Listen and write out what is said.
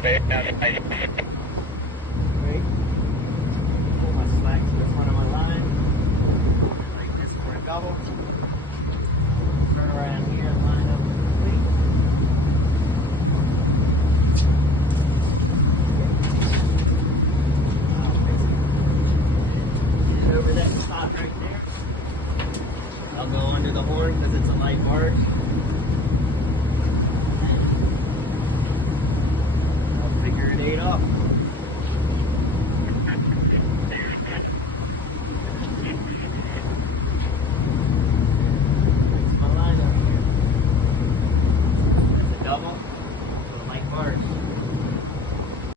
Great. Pull my slack to the front of my line. Like this for a double. Turn around here and line up with the fleet. Get over that spot right there. I'll go under the horn because it's a light barge. I'll figure it 8 off. That's my line up here. That's a double, a light barge.